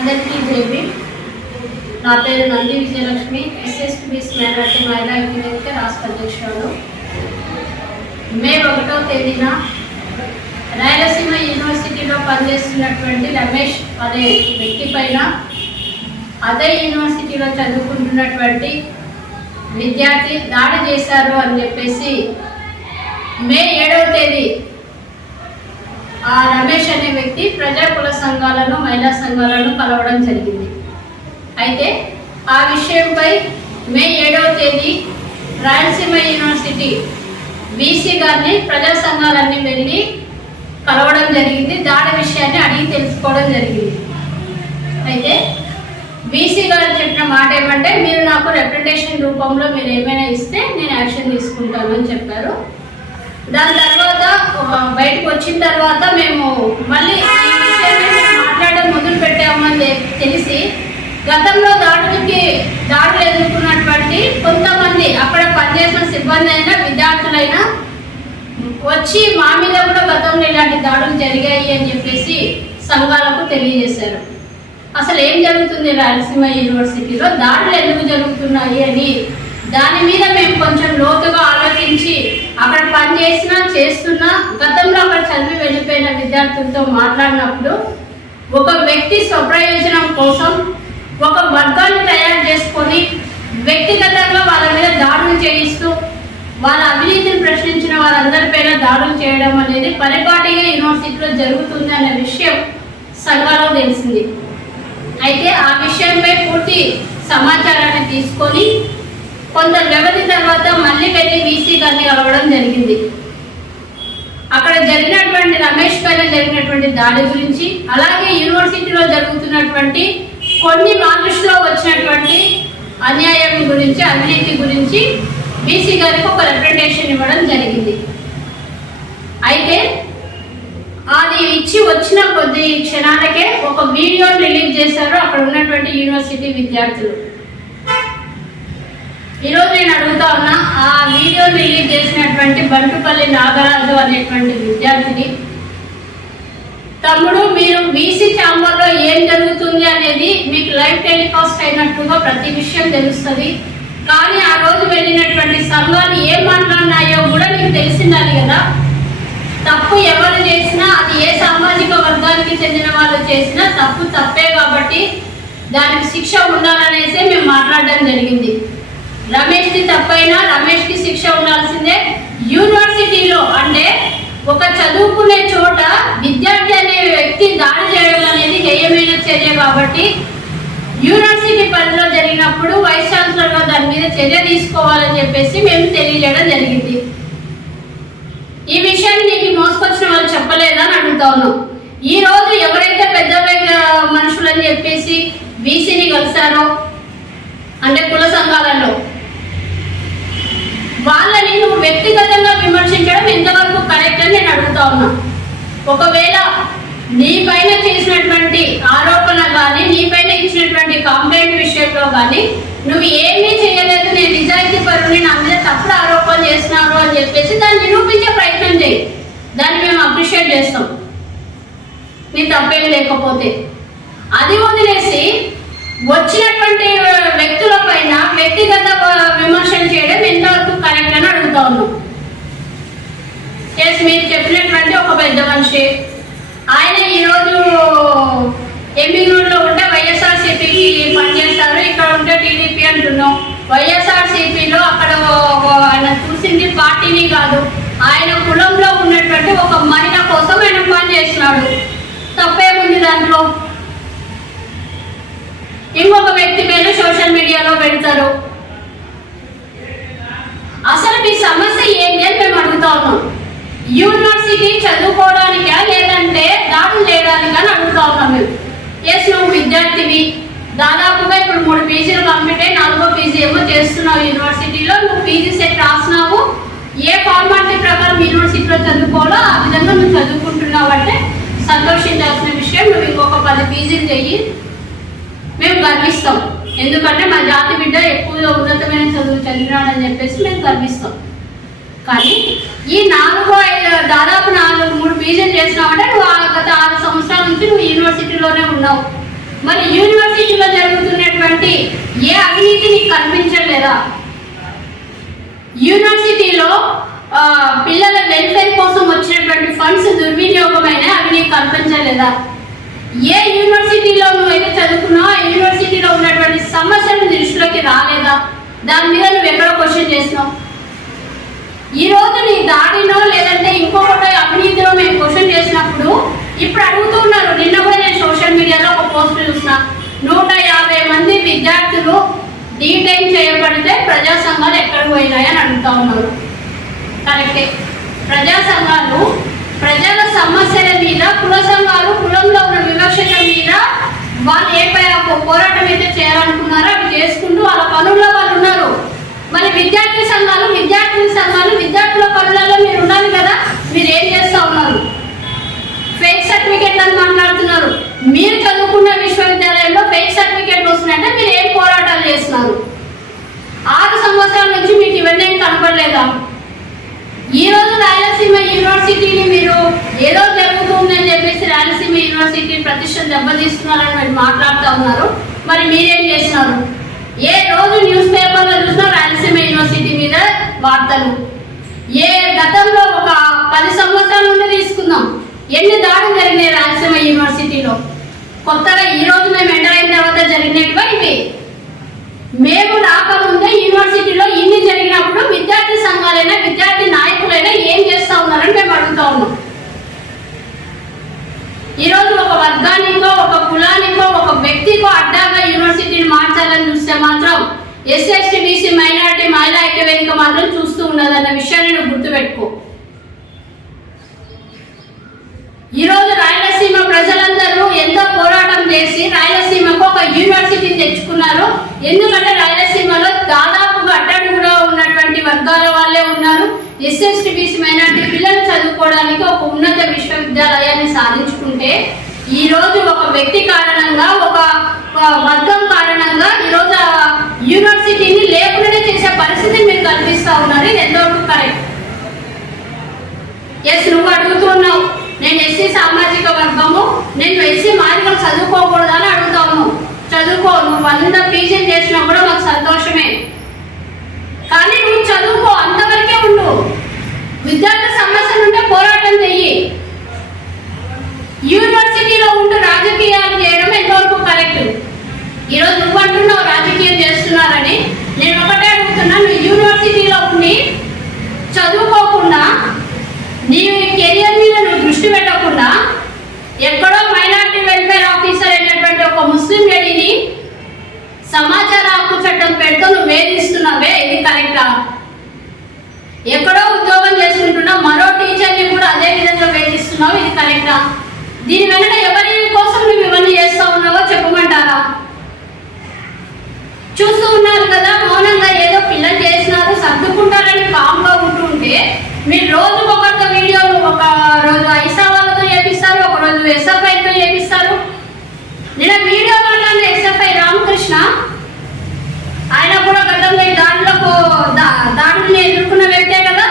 అందరికీ జేబీ నా పేరు నంది విజయలక్ష్మి. ఎస్ఎస్బిస్ మైనార్టీ మహిళా ఐక్యవేదిక రాష్ట్ర అధ్యక్షుడు మే ఒకటో తేదీన రాయలసీమ యూనివర్సిటీలో పనిచేస్తున్నటువంటి రమేష్ అనే వ్యక్తి పైన అదే యూనివర్సిటీలో చదువుకుంటున్నటువంటి విద్యార్థి దాడి చేశారు అని చెప్పేసి మే ఏడవ తేదీ ఆ రమేష్ అనే వ్యక్తి ప్రజా కుల సంఘాలను మహిళా సంఘాలను కలవడం జరిగింది. అయితే ఆ విషయంపై మే ఏడవ తేదీ రాయలసీమ యూనివర్సిటీ బీసీ గారిని ప్రజా సంఘాలన్నీ వెళ్ళి కలవడం జరిగింది. దాని విషయాన్ని అడిగి తెలుసుకోవడం జరిగింది. అయితే బీసీ గారు చెప్పిన మాట ఏమంటే మీరు నాకు రిప్రజెంటేషన్ రూపంలో మీరు ఏమైనా ఇస్తే నేను యాక్షన్ తీసుకుంటాను అని చెప్పారు. దాని తర్వాత బయటకు వచ్చిన తర్వాత మేము మళ్ళీ ఈ మేము మాట్లాడడం మొదలు పెట్టామని తెలిసి గతంలో దాడులకి దాడులు ఎదుర్కొన్నటువంటి కొంతమంది అక్కడ పనిచేసిన సిబ్బంది అయినా విద్యార్థులైనా వచ్చి మా మీద కూడా గతంలో ఇలాంటి దాడులు జరిగాయి అని చెప్పేసి సంఘాలకు తెలియజేశారు. అసలు ఏం జరుగుతుంది రాయలసీమ యూనివర్సిటీలో? దాడులు ఎందుకు జరుగుతున్నాయి అని దాని మీద మేము కొంచెం లోతుగా ఆలోచించి అక్కడ పని చేసినా చేస్తున్నా గతంలో అక్కడ చదివి వెళ్ళిపోయిన విద్యార్థులతో మాట్లాడినప్పుడు ఒక వ్యక్తి స్వప్రయోజనం కోసం ఒక వర్గాన్ని తయారు చేసుకొని వ్యక్తిగతంగా వాళ్ళ మీద దాడులు చేయిస్తూ వాళ్ళ అవినీతిని ప్రశ్నించిన వారందరిపైన దాడులు చేయడం అనేది పరిపాటిగా యూనివర్సిటీలో జరుగుతుంది అనే విషయం సంఘాలో తెలిసింది. అయితే ఆ విషయంపై పూర్తి సమాచారాన్ని తీసుకొని కొంత వ్యవధి తర్వాత మళ్ళీ వెళ్ళి వీసీ గారిని కలవడం జరిగింది. అక్కడ జరిగినటువంటి రమేష్ పైన జరిగినటువంటి దాడి గురించి అలాగే యూనివర్సిటీలో జరుగుతున్నటువంటి కొన్ని మార్క్స్లో వచ్చినటువంటి అన్యాయం గురించి అవినీతి గురించి బీసీ గారికి ఒక రిప్రజెంటేషన్ ఇవ్వడం జరిగింది. అయితే అది ఇచ్చి వచ్చిన కొద్ది క్షణాలకే ఒక వీడియోని రిలీజ్ చేశారు అక్కడ ఉన్నటువంటి యూనివర్సిటీ విద్యార్థులు. ఈరోజు నేను అడుగుతా ఉన్నా ఆ వీడియో రిలీజ్ చేసినటువంటి బంటుపల్లి నాగరాజు అనేటువంటి విద్యార్థిని తమ్ముడు మీరు బీసీ ఛాంబర్లో ఏం జరుగుతుంది అనేది మీకు లైవ్ టెలికాస్ట్ అయినట్టుగా ప్రతి విషయం తెలుస్తుంది. కానీ ఆ రోజు వెళ్ళినటువంటి సంఘాలు ఏం మాట్లాడినాయో కూడా మీకు తెలిసిండాలి కదా. తప్పు ఎవరు చేసినా అది ఏ సామాజిక వర్గానికి చెందిన వాళ్ళు చేసినా తప్పు తప్పే కాబట్టి దానికి శిక్ష ఉండాలనేసి మేము మాట్లాడడం జరిగింది. రమేష్ది తప్పైనా రమేష్కి శిక్ష ఉండాల్సిందే. యూనివర్సిటీలో అంటే ఒక చదువుకునే చోట విద్యార్థి అనే వ్యక్తి దాడి చేయడం అనేది హేయమైన చర్య కాబట్టి యూనివర్సిటీ పరిధిలో జరిగినప్పుడు వైస్ ఛాన్సలర్ దాని మీద చర్య తీసుకోవాలని చెప్పేసి మేము తెలియజేయడం జరిగింది. ఈ విషయాన్ని నీకు మోసుకొచ్చిన వాళ్ళు చెప్పలేదా అని అడుగుతా ఉన్నాం ఈ రోజు ఎవరైతే పెద్ద పెద్ద మనుషులు అని చెప్పేసి బీసీని కలిశారో అంటే కుల సంఘాలలో వాళ్ళని నువ్వు వ్యక్తిగతంగా విమర్శించడం ఎంతవరకు కరెక్ట్ అని నేను అడుగుతా ఉన్నా. ఒకవేళ నీ పైన చేసినటువంటి ఆరోపణ కానీ నీ పైన ఇచ్చినటువంటి కంప్లైంట్ విషయంలో కానీ నువ్వు ఏమీ చేయలేదు నేను నిజాయితీ పరుని నా మీద తప్పుడు ఆరోపణ చేసినారు అని చెప్పేసి దాన్ని నిరూపించే ప్రయత్నం చేయి. దాన్ని మేము అప్రిషియేట్ చేస్తాం. నీ తప్పేం లేకపోతే. అది వదిలేసి వచ్చినటువంటి వ్యక్తుల పైన వ్యక్తిగత విమర్శలు చేయడం ఎంతవరకు కరెక్ట్ అని అడుగుతా ఉన్నాం ఎస్ మీరు చెప్పినటువంటి ఒక పెద్ద మనిషి. ఆయన ఈరోజు ఎమ్మిగూరులో ఉంటే వైఎస్ఆర్సీపీకి పనిచేస్తారు. ఇక్కడ ఉంటే టీడీపీ అంటున్నాం. వైఎస్ఆర్సీపీలో అక్కడ ఆయన చూసింది పార్టీని కాదు. ఆయన కులంలో ఉన్నటువంటి ఒక మహిళ కోసం ఆయన పనిచేస్తున్నాడు. తప్పేముంది దాంట్లో? ఇంకొక వ్యక్తి పేరు సోషల్ మీడియాలో పెడతారు. అసలు మీ సమస్య ఏంటి అని మేము అడుగుతా ఉన్నాం. యూనివర్సిటీ చదువుకోవడానికా లేదంటే దాడులు చేయడానికా అని అడుగుతా ఉన్నాం మేము. ఎస్ నువ్వు విద్యార్థివి. దాదాపుగా ఇప్పుడు మూడు పీజీలు కంప్లీట్ అయ్యి నాలుగో పీజీ ఏమో చేస్తున్నావు యూనివర్సిటీలో నువ్వు పీజీ సెట్ రాసినావు. ఏ ఫార్మాలిటీ ప్రకారం యూనివర్సిటీలో చదువుకోవాలో ఆ విధంగా నువ్వు చదువుకుంటున్నావు అంటే సంతోషించాల్సిన విషయం. నువ్వు ఇంకొక పది పీజీలు చెయ్యి. మేము గర్విస్తాం. ఎందుకంటే మా జాతి బిడ్డ ఎక్కువ ఉన్నతమైన చదువు చదివినాడని చెప్పేసి మేము గర్విస్తాం. కానీ ఈ నాలుగు ఐదు దాదాపు నాలుగు మూడు పీజీలు చేసినావంటే నువ్వు ఆ గత ఆరు సంవత్సరాల నుంచి నువ్వు యూనివర్సిటీలోనే ఉన్నావు. మరి యూనివర్సిటీలో జరుగుతున్నటువంటి ఏ అవినీతి నీకు కనిపించలేదా? యూనివర్సిటీలో పిల్లల వెల్ఫేర్ కోసం వచ్చినటువంటి ఫండ్స్ దుర్వినియోగమైన అవి నీకు కనిపించలేదా? ఏ యూనివర్సిటీలో నువ్వు అయితే చదువుకున్నావు ఆ యూనివర్సిటీలో ఉన్నటువంటి సమస్యలు దృష్టిలోకి రాలేదా? దాని మీద నువ్వు ఎక్కడ క్వశ్చన్ చేసినావు ఈ రోజు నీ దాడినో లేదంటే ఇంకొకటి అవినీతిలో మేము క్వశ్చన్ చేసినప్పుడు ఇప్పుడు అడుగుతున్నారు నిన్న కూడా నేను సోషల్ మీడియాలో ఒక పోస్ట్ చూసిన. నూట యాభై మంది విద్యార్థులు డీటైన్ చేయబడితే ప్రజా సంఘాలు ఎక్కడ పోయినాయని అడుగుతా ఉన్నారు. కరెక్టే ప్రజా సంఘాలు ప్రజల సమస్యల మీద కుల సంఘాలు కులంలో ఉన్న వివక్షత మీద వాళ్ళు ఏ పోరాటం అయితే చేయాలనుకున్నారో అవి చేసుకుంటూ వాళ్ళ పనుల్లో వాళ్ళు ఉన్నారు. మరి విద్యార్థి సంఘాలు విద్యార్థి సంఘాలు విద్యార్థుల పనులలో మీరు ఉండాలి కదా? మీరు ఏం చేస్తా ఉన్నారు? ఫేక్ సర్టిఫికెట్లు అని మాట్లాడుతున్నారు మీరు చదువుకున్న విశ్వవిద్యాలయంలో ఫేక్ సర్టిఫికెట్లు వస్తున్నాయంటే మీరు ఏం పోరాటాలు చేస్తున్నారు ఆరు సంవత్సరాల నుంచి మీకు ఇవన్నీ ఏం కనపడలేదా ఈ రోజు రాయలసీమ యూనివర్సిటీని మీరు ఏదో జరుగుతుందని చెప్పేసి రాయలసీమ ప్రతిష్ట దెబ్బతీస్తున్నారని మీరు మాట్లాడుతూ ఉన్నారు. మరి మీరేం చేసినారు? ఏ రోజు న్యూస్ పేపర్లో చూసినా రాయలసీమ యూనివర్సిటీ మీద వార్తలు. ఏ గతంలో ఒక పది సంవత్సరాల నుండి తీసుకుందాం. ఎన్ని దాడులు జరిగినాయి రాయలసీమ యూనివర్సిటీలో? కొత్తగా ఈ రోజు మేము ఎంటర్ అయిన తర్వాత జరిగినట్టుగా ఇవి. మేము రాకముందే యూనివర్సిటీలో ఇన్ని జరిగినప్పుడు విద్యార్థి సంఘాలైనా విద్యార్థి నాయకులైనా ఏం చేస్తా ఉన్నారని మేము అడుగుతా ఉన్నాం. ఈరోజు ఒక వర్గానికో ఒక కులానికో ఒక వ్యక్తికో అడ్డాగా యూనివర్సిటీని మార్చాలని చూస్తే మాత్రం ఎస్ఎస్టీ బీసీ మైనారిటీ మహిళా ఐక్య వేదిక మాత్రం చూస్తూ ఉన్నదన్న విషయాన్ని నువ్వు గుర్తుపెట్టుకో. ఈరోజు రాయలసీమ ప్రజలందరూ ఎంతో పోరాటం చేసి రాయలసీమకు ఒక యూనివర్సిటీని తెచ్చుకున్నారు. ఎందుకంటే రాయలసీమలో దాదాపుగా అట్టడుగులో ఉన్నటువంటి వర్గాల వాళ్ళే ఉన్నారు. ఎస్ఎస్టీ బీసీ మైనార్టీ పిల్లలు చదువుకోవడానికి ఒక ఉన్నత విశ్వవిద్యాలయం సాధించుకుంటే ఈ రోజు ఒక వ్యక్తి కారణంగా ఒక వర్గం కారణంగా ఈ రోజు యూనివర్సిటీని లేకుండానే చేసే పరిస్థితిని మీరు కల్పిస్తా ఉన్నారు ఇది ఎంతవరకు కరెక్ట్ ఎస్ నువ్వు అడుగుతున్నావు నేను ఎస్సీ సామాజిక వర్గము నేను ఎస్సీ మార్గం చదువుకోకూడదు అని అడుగుతాను చదువుకో నువ్వు వంద పీజీలు చేసినా కూడా మాకు సంతోషం కానీ నువ్వు చదువుకో అంతవరకే ఉండు విద్యార్థి సమస్యలు ఉంటే పోరాటం చెయ్యి యూనివర్సిటీలో ఉంటూ రాజకీయాలు చేయడం ఎంతవరకు కరెక్ట్ ఈరోజు నువ్వు అంటున్నావు రాజకీయం చేస్తున్నారని నేను ఒకటే అడుగుతున్నా నువ్వు యూనివర్సిటీలో ఉండి చదువుకోకుండా నీ కెరియర్ మీద నువ్వు దృష్టి పెట్టకుండా ఎక్కడో మైనారిటీ వెల్ఫేర్ ఆఫీసర్ అయినటువంటి ఒక ముస్లిం లేడీని సమాచార హక్కు చట్టం పెడుతూ నువ్వు వేధిస్తున్నావే ఇది కరెక్టా ఎక్కడో ఉద్యోగం చేసుకుంటున్నా మరో టీచర్ని కూడా అదే విధంగా వేధిస్తున్నావు ఇది కరెక్టా దీని వెనక ఎవరి కోసం నువ్వు ఇవన్నీ చేస్తా ఉన్నావో చెప్పమంటారా చూస్తూ ఉన్నారు కదా మౌనంగా ఏదో పిల్లలు చేసినారు సర్దుకుంటారని కామ్గా ఉంటుంటే మీరు రోజు ఒకరితో వీడియోలు ఒక రోజు ఐసా వాళ్ళతో చేపిస్తారు ఒక రోజు ఎస్ఎఫ్ఐతో చేపిస్తారు నిన్న వీడియో వల్ల ఎస్ఎఫ్ఐ రామకృష్ణ ఆయన కూడా గతంలో ఈ దాడులకు దా- దాడుల్ని ఎదుర్కొన్న వ్యక్తే కదా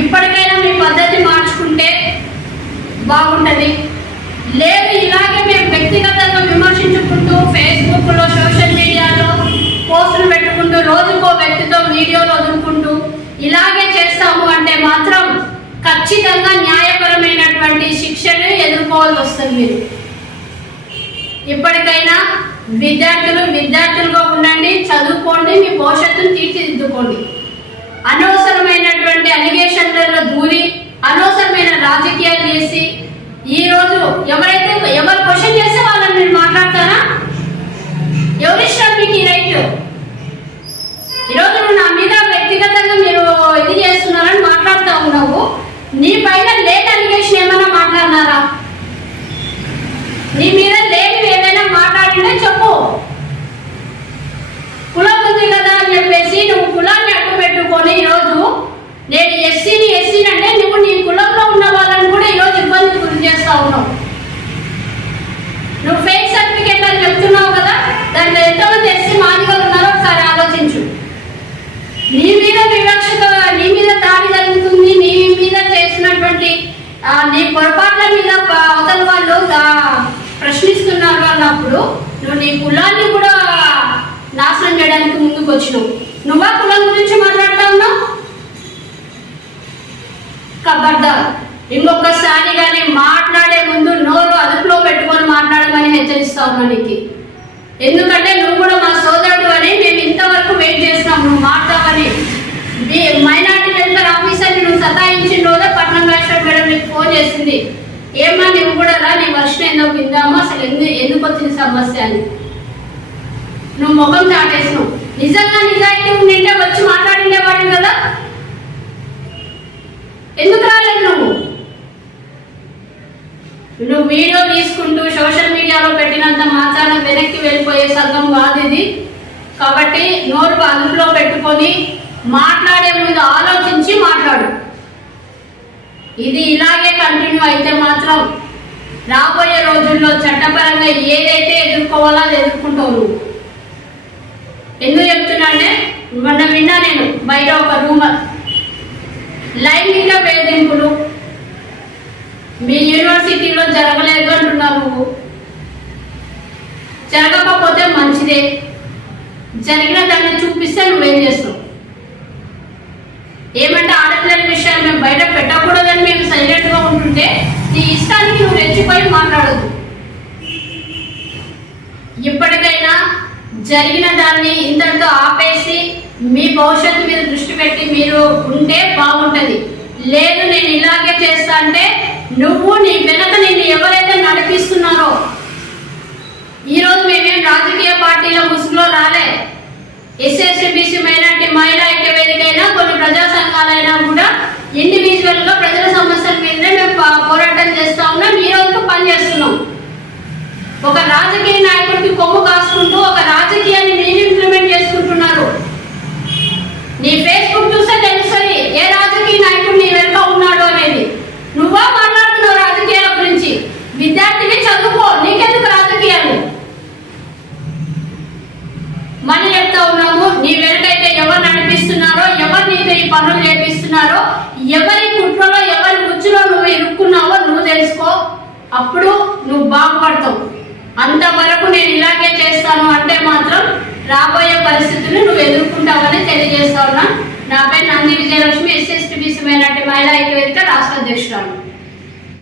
ఇప్పటికైనా మీ పద్ధతి మార్చుకుంటే బాగుంటది లేదు ఇలాగే మేము వ్యక్తిగతంగా విమర్శించుకుంటూ ఫేస్బుక్లో సోషల్ మీడియాలో పోస్టులు పెట్టుకుంటూ రోజుకో వ్యక్తితో వీడియోలు వదులుకుంటూ ఇలాగే చేస్తాము అంటే మాత్రం ఖచ్చితంగా న్యాయపరమైనటువంటి శిక్షను ఎదుర్కోవాల్సి వస్తుంది మీరు. ఇప్పటికైనా విద్యార్థులు విద్యార్థులుగా ఉండండి చదువుకోండి మీ భవిష్యత్తును తీర్చిదిద్దుకోండి. అనవసరమైనటువంటి అలిగేషన్లలో దూరి అనవసరమైన రాజకీయాలు చేసి ఈ రోజు ఎవరైతే ఎవరు క్వశ్చన్ చేస్తే వాళ్ళని మీరు మాట్లాడతారా ఎవరిష్టం మీకు ఈ రైట్? ఈరోజు నువ్వు నా మీద వ్యక్తిగతంగా మీరు ఇది చేస్తున్నారని మాట్లాడుతూ ఉన్నావు. నీ పైన లేట్ అలిగేషన్ ఏమైనా మాట్లాడినారా? నీ మీద నీ పొరపాట్ల మీద అవతల వాళ్ళు ప్రశ్నిస్తున్నారు అన్నప్పుడు నువ్వు నీ కులాన్ని కూడా నాశనం చేయడానికి ముందుకు వచ్చినావు. నువ్వా కులం గురించి మాట్లాడుతా కబర్దా. ఇంకొకసారి కానీ మాట్లాడే ముందు నోరు అదుపులో పెట్టుకొని మాట్లాడమని హెచ్చరిస్తా ఉన్నా నీకు. ఎందుకంటే నువ్వు కూడా మా సోదరుడు ఏమన్నా నువ్వు కూడా రా నీ వర్షం ఎందుకు విందామా? అసలు ఎందు ఎందుకు వచ్చిన సమస్య అని? నువ్వు ముఖం చాటేసినావు. నిజంగా నిజాయితీ ఉండింటే వచ్చి మాట్లాడిండేవాడిని కదా? ఎందుకు రాలేదు నువ్వు? నువ్వు వీడియో తీసుకుంటూ సోషల్ మీడియాలో పెట్టినంత మాత్రాన వెనక్కి వెళ్ళిపోయే సంఘం కాదు ఇది కాబట్టి నోరు అదుపులో పెట్టుకొని మాట్లాడే ముందు ఆలోచించి మాట్లాడు. ఇది ఇలాగే కంటిన్యూ అయితే మాత్రం రాబోయే రోజుల్లో చట్టపరంగా ఏదైతే ఎదుర్కోవాలో అది ఎదుర్కొంటావు ఎందుకు చెప్తున్నానంటే మొన్న విన్నా నేను బయట ఒక రూమర్. లైంగిక వేధింపులు మీ యూనివర్సిటీలో జరగలేదు అంటున్నావు నువ్వు. జరగకపోతే మంచిదే. జరిగిన దాన్ని చూపిస్తే నువ్వేం చేస్తావు? ఏమంటే ఆడపిల్లల విషయాలు మేము బయట పెట్టకూడదని సైలెంట్గా ఉంటుంటే నీ ఇష్టానికి నువ్వు రెచ్చిపోయి మాట్లాడదు ఇప్పటికైనా జరిగిన దాన్ని ఇంతటితో ఆపేసి మీ భవిష్యత్తు మీద దృష్టి పెట్టి మీరు ఉంటే బాగుంటుంది. లేదు నేను ఇలాగే చేస్తా అంటే నువ్వు నీ వెనక నిన్ను ఎవరైతే నడిపిస్తున్నారో ఈరోజు మేమేం రాజకీయ పార్టీల ముసుగులో రాలే. ఎస్ఎస్సీ మైనార్టీ మహిళా ఐక్య వేదిక అయినా కొన్ని ప్రజా సంఘాలైనా కూడా ఎన్ని గా ప్రజల సమస్యల మీదనే మేము పో- పోరాటం చేస్తా ఉన్నాం ఈ రోజుకు పని చేస్తున్నాం ఒక రాజకీయ నాయకుడికి కొమ్ము కాసుకుంటూ ఒక రాజకీయాన్ని మీరు ఇంప్లిమెంట్ చేసుకుంటున్నారు. నీ ఫేస్బుక్ చూస్తే తెలుస్తుంది ఏ రాజకీయ నాయకుడు నీ వెనుక ఉన్నాడు అనేది. నువ్వా మాట్లాడుతున్నావు రాజకీయాల గురించి? విద్యార్థిని చదువుకో నీకెందుకు రాజకీయాలు? మనీ చెప్తా ఉన్నాము? నీ వెనుకైతే ఎవరు నడిపిస్తున్నారో ఎవరు నీతో ఈ పనులు చేపిస్తున్నారో ఎవరి కుట్రలో ఎవరి రుచిలో నువ్వు ఇరుక్కున్నావో నువ్వు తెలుసుకో. అప్పుడు నువ్వు బాగుపడతావు. అంతవరకు నేను ఇలాగే చేస్తాను అంటే మాత్రం రాబోయే పరిస్థితులు నువ్వు ఎదుర్కొంటావని తెలియజేస్తా ఉన్నా. నా పేరు నంది విజయలక్ష్మి ఎస్ఎస్టీబీసీ మైనార్టీ మహిళా ఐక్యవేదిక రాష్ట్ర అధ్యక్షురాలు.